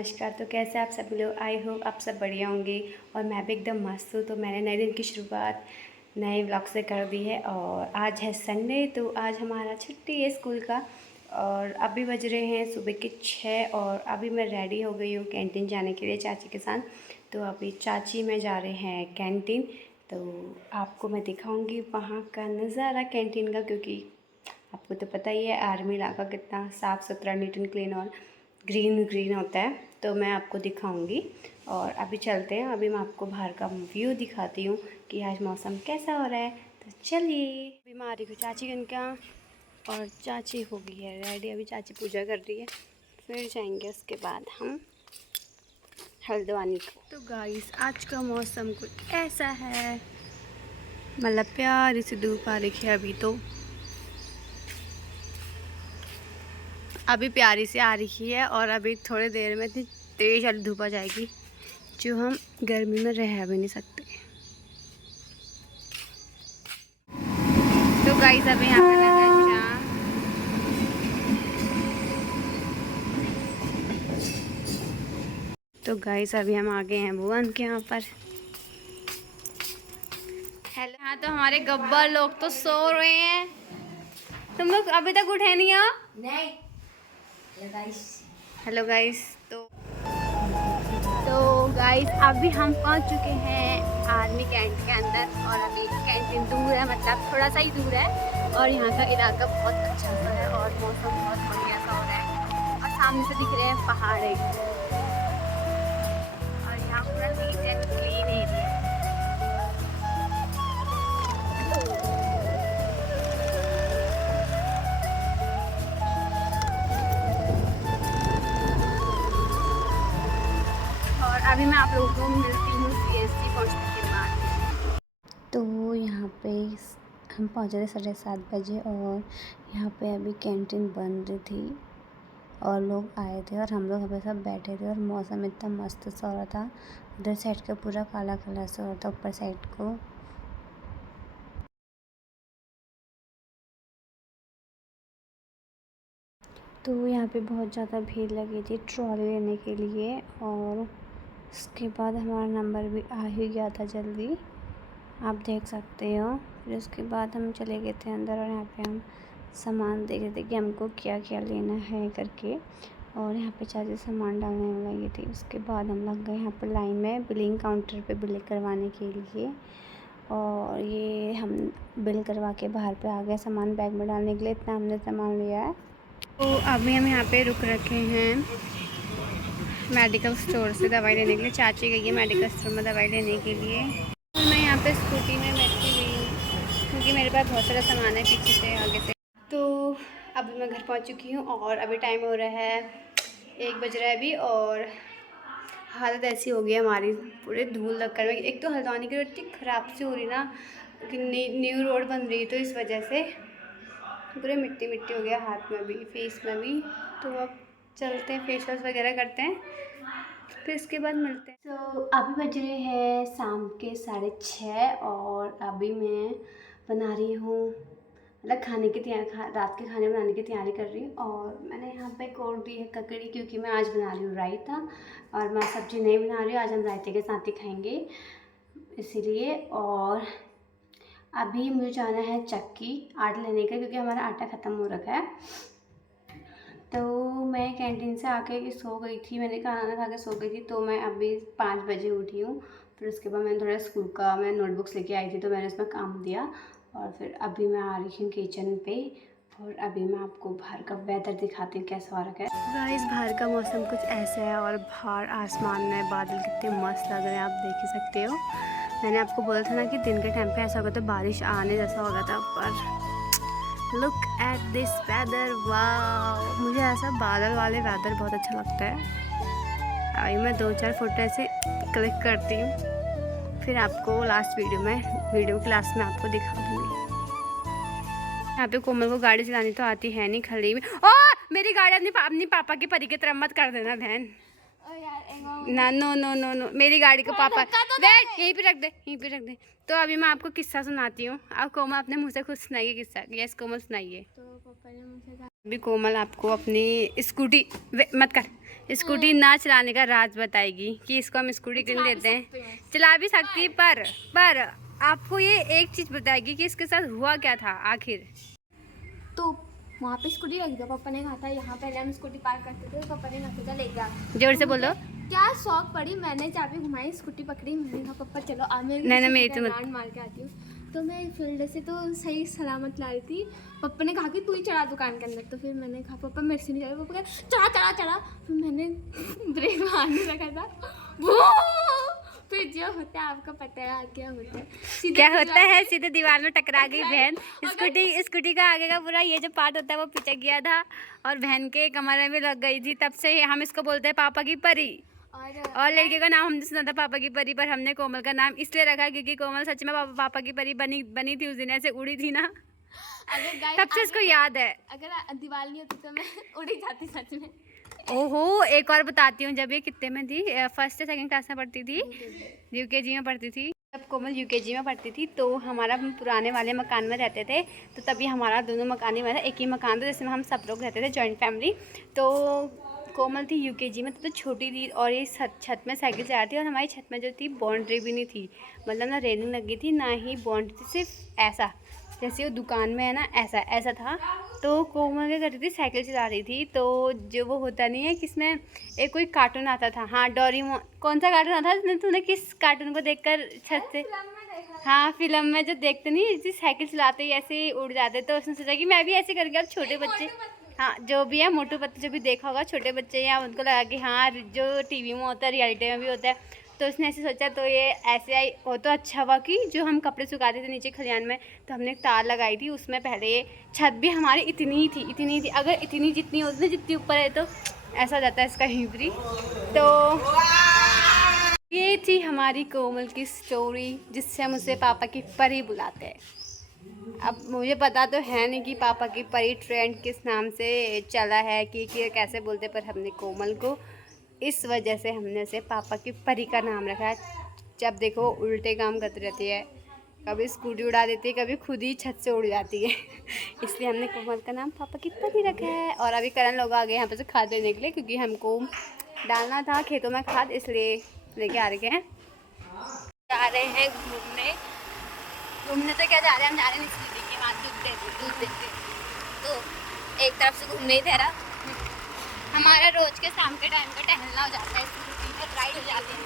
नमस्कार। तो कैसे आप सब लोग? आई होप आप सब बढ़िया होंगे और मैं भी एकदम मस्त हूँ। तो मैंने नए दिन की शुरुआत नए व्लॉग से कर दी है और आज है संडे, तो आज हमारा छुट्टी है स्कूल का। और अभी बज रहे हैं सुबह के 6 और अभी मैं रेडी हो गई हूँ कैंटीन जाने के लिए चाची के साथ। तो अभी चाची में जा रहे हैं कैंटीन, तो आपको मैं दिखाऊँगी वहाँ का नज़ारा कैंटीन का, क्योंकि आपको तो पता ही है आर्मी इलाका कितना साफ़ सुथरा, नीट एंड क्लीन और ग्रीन ग्रीन होता है। तो मैं आपको दिखाऊंगी और अभी चलते हैं। अभी मैं आपको बाहर का व्यू दिखाती हूँ कि आज मौसम कैसा हो रहा है। तो चलिए, अभी मैं आ रही हूँ चाची के इनका और चाची हो गई है रेडी। अभी चाची पूजा कर रही है, फिर जाएंगे उसके बाद हम हल्द्वानी को। तो गाइस आज का मौसम कुछ ऐसा है, मतलब प्यारी सी धूप आ रही है। अभी प्यारी सी आ रही है और अभी थोड़ी देर में इतनी तेज़ वाली धूप आ जाएगी जो हम गर्मी में रह भी नहीं सकते। तो गाइस अभी यहाँ पे लगा जाम। तो गाइस अभी हम आ गए हैं भुवन के यहाँ पर। हेलो, हाँ तो हमारे गब्बर लोग तो सो रहे हैं। तुम लोग अभी तक उठे नहीं हो? नहीं। Hello guys. तो गाइस अभी हम पहुंच चुके हैं आर्मी कैंट के अंदर और अभी कैंटीन दूर है, मतलब थोड़ा सा ही दूर है। और यहाँ का इलाका बहुत अच्छा सा है और मौसम बहुत बढ़िया सा हो रहा है और सामने से दिख रहे हैं पहाड़ और यहाँ पूरा नीट एंड क्लीन एरिया है। अभी मैं आप लोगों को मिलती हूँ CST पहुँचने के बाद। तो यहाँ पे हम पहुँच रहे 7:30 बजे और यहाँ पे अभी कैंटीन बन रही थी और लोग आए थे और हम लोग अभी सब बैठे थे और मौसम इतना मस्त सा हो रहा था। उधर साइड का पूरा काला काला सा हो रहा था ऊपर साइड को। तो यहाँ पे बहुत ज़्यादा भीड़ लगी थी ट्रॉली लेने के लिए और उसके बाद हमारा नंबर भी आ ही गया था जल्दी, आप देख सकते हो। फिर उसके बाद हम चले गए थे अंदर और यहाँ पे हम सामान देख रहे थे कि हमको क्या क्या लेना है करके। और यहाँ पे चाची सामान डालने में लगी थी। उसके बाद हम लग गए यहाँ पर लाइन में बिलिंग काउंटर पे बिल करवाने के लिए। और ये हम बिल करवा के बाहर पे आ गए सामान बैग में डालने के लिए। इतना हमने सामान लिया है। तो अभी हम यहाँ पे रुक रखे हैं मेडिकल स्टोर से दवाई लेने के लिए। चाची गई है मेडिकल स्टोर में दवाई लेने के लिए। मैं यहाँ पे स्कूटी में बैठी हुई हूँ क्योंकि मेरे पास बहुत सारा सामान है पीछे से आगे से। तो अभी मैं घर पहुँच चुकी हूँ और अभी टाइम हो रहा है 1 बज रहा है अभी और हालत ऐसी हो गई हमारी पूरे धूल लग में। एक तो हल्द्वानी की रोड इतनी ख़राब सी हो रही ना कि न्यू रोड बन रही है, तो इस वजह से पूरे मिट्टी मिट्टी हो गया हाथ में भी फेस में भी। तो अब चलते हैं फेस वॉश वगैरह करते हैं, फिर इसके बाद मिलते हैं। तो अभी बज रहे हैं शाम के 6:30 और अभी मैं बना रही हूँ मतलब खाने की तैयारी, रात के खाने बनाने की तैयारी कर रही हूँ। और मैंने यहाँ पे कोर दी है ककड़ी, क्योंकि मैं आज बना रही हूँ रायता और मैं सब्ज़ी नहीं बना रही हूँ। आज हम रायते के साथ ही खाएँगे इसीलिए। और अभी मुझे जाना है चक्की आटा लेने का, क्योंकि हमारा आटा ख़त्म हो रखा है। तो मैं कैंटीन से आके सो गई थी, मैंने खाना खा के सो गई थी। तो मैं अभी 5 बजे उठी हूँ। फिर उसके बाद मैंने थोड़ा स्कूल का मैं नोटबुक्स लेके आई थी, तो मैंने उसमें काम दिया और फिर अभी मैं आ रही हूँ किचन पे। और अभी मैं आपको बाहर का वेदर दिखाती हूँ कैसा हो रखा है। गाइस बाहर का मौसम कुछ ऐसा है और बाहर आसमान में बादल कितने मस्त लग रहे हैं, आप देख ही सकते हो। मैंने आपको बोला था ना कि दिन के टाइम पे ऐसा होगा तो बारिश आने जैसा हो गया था, पर लुक एट दिस वेदर, वाह। मुझे ऐसा बादल वाले वेदर बहुत अच्छा लगता है। अभी मैं 2-4 फोटो ऐसे क्लिक करती हूँ, फिर आपको लास्ट वीडियो के लास्ट में आपको दिखा दूँगी। यहाँ पे कोमल को गाड़ी चलानी तो आती है नहीं, खड़ी में। ओ मेरी गाड़ी अपनी पापा की परी की तरफ मत कर देना बहन। ना नो नो नो नो, मेरी गाड़ी को पापा बैठ यहीं पे रख दे, यहीं पे रख दे। तो अभी मैं आपको किस्सा सुनाती हूँ। अब कोमल अपने मुँह से खुद सुनाइए किस्सा। यस कोमल सुनाइए। तो पापा ने मुझे अभी कोमल आपको अपनी स्कूटी मत कर स्कूटी ना चलाने का राज बताएगी कि इसको हम स्कूटी क्यों देते हैं। चला भी सकती पर आपको ये एक चीज़ बताएगी कि इसके साथ हुआ क्या था आखिर। तो वहाँ पे स्कूटी रख दो, पापा ने कहा था यहाँ पहले हम स्कूटी पार्क करते थे, पापा ने कहा था ले जा। जोर से बोलो। क्या शौक पड़ी, मैंने चाबी घुमाई, स्कूटी पकड़ी, मैंने कहा पापा चलो आ मेरे राउंड मार के आती हूँ। तो मैं फील्ड से तो सही सलामत ला रही थी, पापा ने कहा कि तू ही चढ़ा दुकान के अंदर। तो फिर मैंने कहा पापा मेरे से नहीं चढ़ा, पापा कहा चढ़ा चढ़ा चढ़ा। फिर मैंने ब्रेक मारने लगा था, फिर जो होता है आपको पता है क्या होता है। क्या होता है, सीधे दीवार में टकरा गई बहन। स्कूटी का आगे का पूरा ये जो पार्ट होता है वो पिचक गया था और बहन के कमर में भी लग गई थी। तब से हम इसको बोलते हैं पापा की परी। और लड़के का नाम हमने सुना था पापा की परी, पर हमने कोमल का नाम इसलिए रखा क्योंकि कोमल सच में पापा की परी बनी थी उस दिन, ऐसे उड़ी थी ना। तब से इसको याद है। अगर दीवार नहीं होती तो मैं उड़ी जाती सच में। ओहो, एक और बताती हूँ। जब ये कितने में थी, फर्स्ट या सेकंड क्लास में पढ़ती थी, यूकेजी में पढ़ती थी। जब कोमल यूकेजी में पढ़ती थी तो हमारा पुराने वाले मकान में रहते थे। तो तभी हमारा दोनों मकान ही एक ही मकान था जिसमें हम सब लोग रहते थे, जॉइंट फैमिली। तो कोमल थी यूकेजी में, तो छोटी थी और ये छत में साइकिल चला रही थी। और हमारी छत में जो थी बाउंड्री भी नहीं थी, मतलब ना रेलिंग लगी थी ना ही बाउंड्री थी, सिर्फ ऐसा जैसे वो दुकान में है ना ऐसा था। तो कोमल क्या करती थी, साइकिल चला रही थी। तो जो वो होता नहीं है किसमें एक कोई कार्टून आता था, हाँ डोरेमोन, कौन सा कार्टून आता था तूने किस कार्टून को देखकर छत से, हाँ फिल्म में जो देखते नहीं इसी साइकिल चलाते ही ऐसे ही उड़ जाते। तो उसने सोचा कि मैं भी ऐसे करके, अब छोटे बच्चे, हाँ जो भी है मोटू पतलू जो भी देखा होगा छोटे बच्चे, या उनको लगा कि हाँ जो टीवी में होता है रियलिटी में भी होता है। तो उसने ऐसे सोचा, तो ये ऐसे आई हो तो अच्छा हुआ कि जो हम कपड़े सुखाते थे नीचे खलियान में, तो हमने एक तार लगाई थी उसमें। पहले ये छत भी हमारी इतनी ही थी, अगर इतनी जितनी होती जितनी ऊपर है तो ऐसा हो जाता है इसका हिबरी। तो ये थी हमारी कोमल की स्टोरी, जिससे हम उसे पापा की परी बुलाते हैं। अब मुझे पता तो है नहीं कि पापा की परी ट्रेंड किस नाम से चला है कि कैसे बोलते, पर हमने कोमल को इस वजह से हमने उसे पापा की परी का नाम रखा है। जब देखो उल्टे काम करती रहती है, कभी स्कूटी उड़ा देती है, कभी खुद ही छत से उड़ जाती है। इसलिए हमने कोमल का नाम पापा की परी रखा है। और अभी करण लोग आ गए यहाँ पे से खाद लेने के लिए, क्योंकि हमको डालना था खेतों में खाद, इसलिए लेके आ रहे हैं। जा रहे हैं घूमने तो क्या जा रहे हैं, हम जा रहे हैं स्कूटी के बाद दूध देते। तो एक तरफ से घूमने ही ठहरा, हमारा रोज के शाम के टाइम का टहलना हो जाता है, स्कूटी पर राइड हो जाते हैं।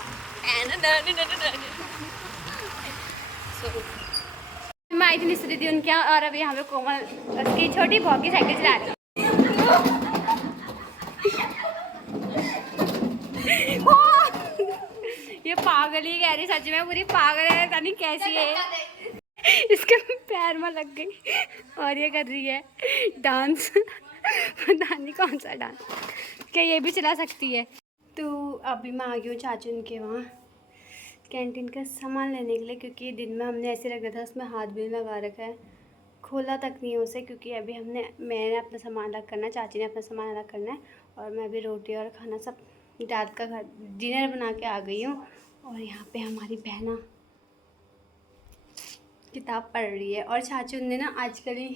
मैं आई थी निश्चित थी उनके यहाँ, और अभी यहाँ पे कोमल उसकी छोटी बहू की साइकिल चला रही है। ये पागल ही कह रही, सच में पूरी पागल है, पता नहीं कैसी है। इसके पैर में लग गई और ये कर रही है डांस। पता नहीं कौन सा डांस, क्या ये भी चला सकती है। तो अभी मैं आ गई हूँ चाचू उनके वहाँ कैंटीन का सामान लेने के लिए, क्योंकि दिन में हमने ऐसे रखा था, उसमें हाथ भी लगा रखा है, खोला तक नहीं है उसे। क्योंकि अभी मैंने अपना सामान अलग करना है, चाची ने अपना सामान अलग करना है, और मैं अभी रोटी और खाना सब डाल कर घर डिनर बना के आ गई हूँ। और यहाँ पे हमारी बहना किताब पढ़ रही है, और चाचू ने ना आजकल ही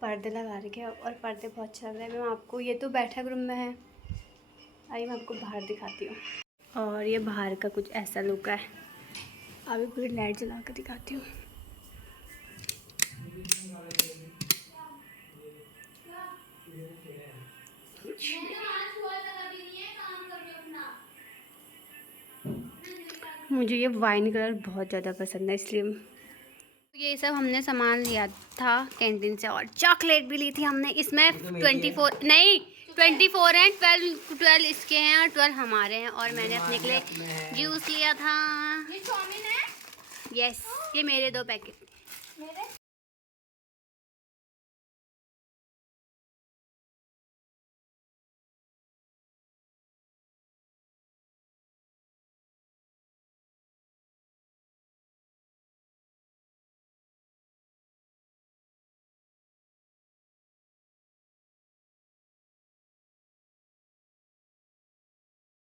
पर्दे लगा रखे हैं, और पर्दे बहुत अच्छा लग रहा है। मैं आपको, ये तो बैठक रूम में है, आइए मैं आपको बाहर दिखाती हूँ। और ये बाहर का कुछ ऐसा लुक है, अभी पूरी लाइट जला कर दिखाती हूँ। मुझे ये वाइन कलर बहुत ज़्यादा पसंद है, इसलिए ये सब हमने सामान लिया था कैंटीन से। और चॉकलेट भी ली थी हमने। इसमें 24 नहीं 24 हैं, 12 इसके हैं और 12 हमारे हैं। और मैंने अपने के लिए जूस लिया था। ये चाउमीन है? यस, ये मेरे 2 पैकेट। मेरे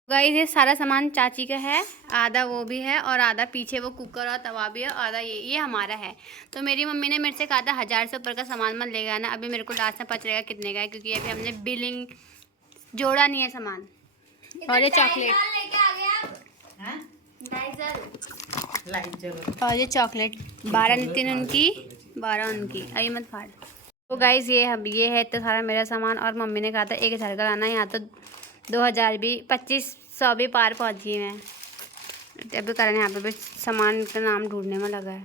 गाइस ये सारा सामान चाची का है, आधा वो भी है और आधा पीछे वो कुकर और तवा भी है, आधा ये हमारा है। तो मेरी मम्मी ने मेरे से कहा था 1000 से ऊपर का सामान मत लेगा ना। अभी मेरे को लास्ट में पता चलेगा कितने का है, क्योंकि अभी हमने बिलिंग जोड़ा नहीं है सामान। और ये चॉकलेट, लेके आ गए आप। हाँ? लाइट और ये चॉकलेट 12 नितिन उनकी 12 उनकी। अभी मत फाड़। तो गाइज़ ये है तो सारा मेरा सामान, और मम्मी ने कहा था 1000 का लाना, यहाँ तो 2000 भी 2500 भी पार पहुँच गई मैं। अभी कारण यहाँ पे भी सामान का नाम ढूंढने में लगा है।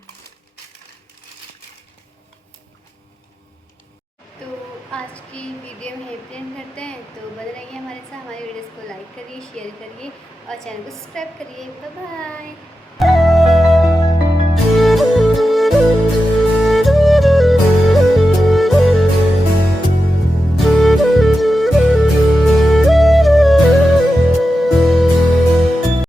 तो आज की वीडियो में यहीं एंड करते हैं। तो बने रहिए हमारे साथ, हमारी वीडियोस को लाइक करिए, शेयर करिए और चैनल को सब्सक्राइब करिए। Bye bye.